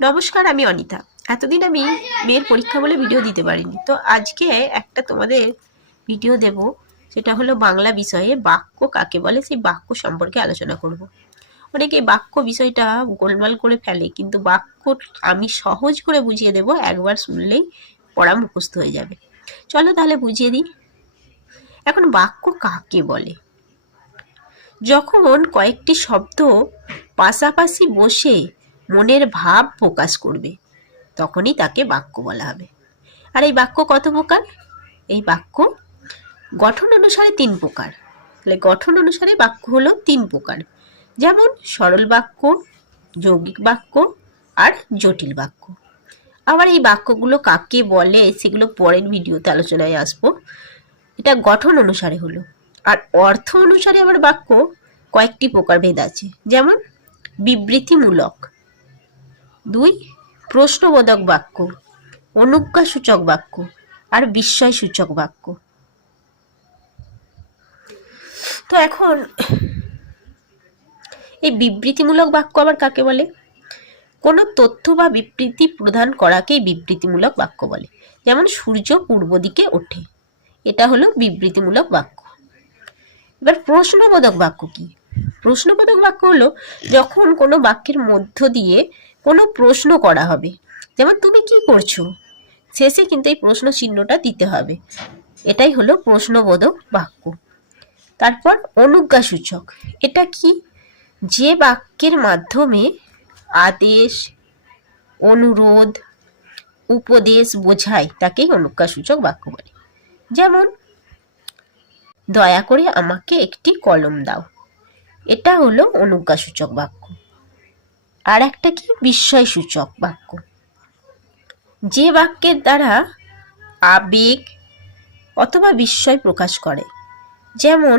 নমস্কার, আমি অনিতা। এতদিন আমি মেয়ের পরীক্ষা বলে ভিডিও দিতে পারিনি, তো আজকে একটা তোমাদের ভিডিও দেব। সেটা হলো বাংলা বিষয়ে বাক্য কাকে বলে, সেই বাক্য সম্পর্কে আলোচনা করব। অনেকে বাক্য বিষয়টা গোলমাল করে ফেলে, কিন্তু বাক্য আমি সহজ করে বুঝিয়ে দেব, একবার শুনলেই পড়া মুখস্থ হয়ে যাবে। চলো তাহলে বুঝিয়ে দিই। এখন বাক্য কাকে বলে? যখন কয়েকটি শব্দ পাশাপাশি বসে মনের ভাব প্রকাশ করবে, তখনই তাকে বাক্য বলা হবে। আর এই বাক্য কত প্রকার? এই বাক্য গঠন অনুসারে 3 প্রকার। তাহলে গঠন অনুসারে বাক্য হলো 3 প্রকার, যেমন সরল বাক্য, যৌগিক বাক্য আর জটিল বাক্য। আবার এই বাক্যগুলো কাকে বলে সেগুলো পরের ভিডিওতে আলোচনায় আসবো। এটা গঠন অনুসারে হলো। আর অর্থ অনুসারে আবার বাক্য কয়েকটি প্রকারভেদ আছে, যেমন বিবৃতিমূলক, 2 প্রশ্নবোধক বাক্য, অনুজ্ঞাসূচক বাক্য আর বিস্ময়সূচক বাক্য। তো এখন এই বিবৃতিমূলক বাক্য আবার কাকে বলে? কোনো তথ্য বা বিবৃতি প্রদান করাকেই বিবৃতিমূলক বাক্য বলে। যেমন সূর্য পূর্ব দিকে ওঠে, এটা হলো বিবৃতিমূলক বাক্য। এবার প্রশ্নবোধক বাক্য কি? প্রশ্নবোধক বাক্য হলো যখন কোনো বাক্যের মধ্য দিয়ে কোনো প্রশ্ন করা হবে, যেমন তুমি কি করছো, শেষে কিন্তু এই প্রশ্ন চিহ্নটা দিতে হবে। এটাই হলো প্রশ্নবোধক বাক্য। তারপর অনুজ্ঞাসূচক, এটা কি? যে বাক্যের মাধ্যমে আদেশ, অনুরোধ, উপদেশ বোঝায় তাকেই অনুজ্ঞাসূচক বাক্য বলে। যেমন দয়া করে আমাকে একটি কলম দাও, এটা হলো অনুজ্ঞাসূচক বাক্য। আর একটা কি? বিস্ময়সূচক বাক্য, যে বাক্যের দ্বারা আবেগ অথবা বিস্ময় প্রকাশ করে। যেমন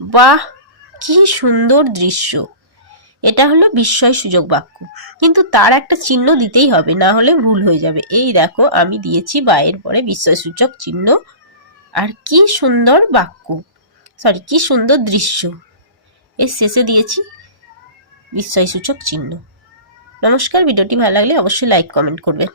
বাহ কি সুন্দর দৃশ্য, এটা হলো বিস্ময়সূচক বাক্য, কিন্তু তার একটা চিহ্ন দিতেই হবে, না হলে ভুল হয়ে যাবে। এই দেখো আমি দিয়েছি বায়ের পরে বিস্ময়সূচক চিহ্ন, আর কি সুন্দর বাক্য, কি সুন্দর দৃশ্য, এর শেষে দিয়েছি বিস্ময়সূচক চিহ্ন। নমস্কার, ভিডিওটি ভালো লাগলে অবশ্যই লাইক কমেন্ট করবেন।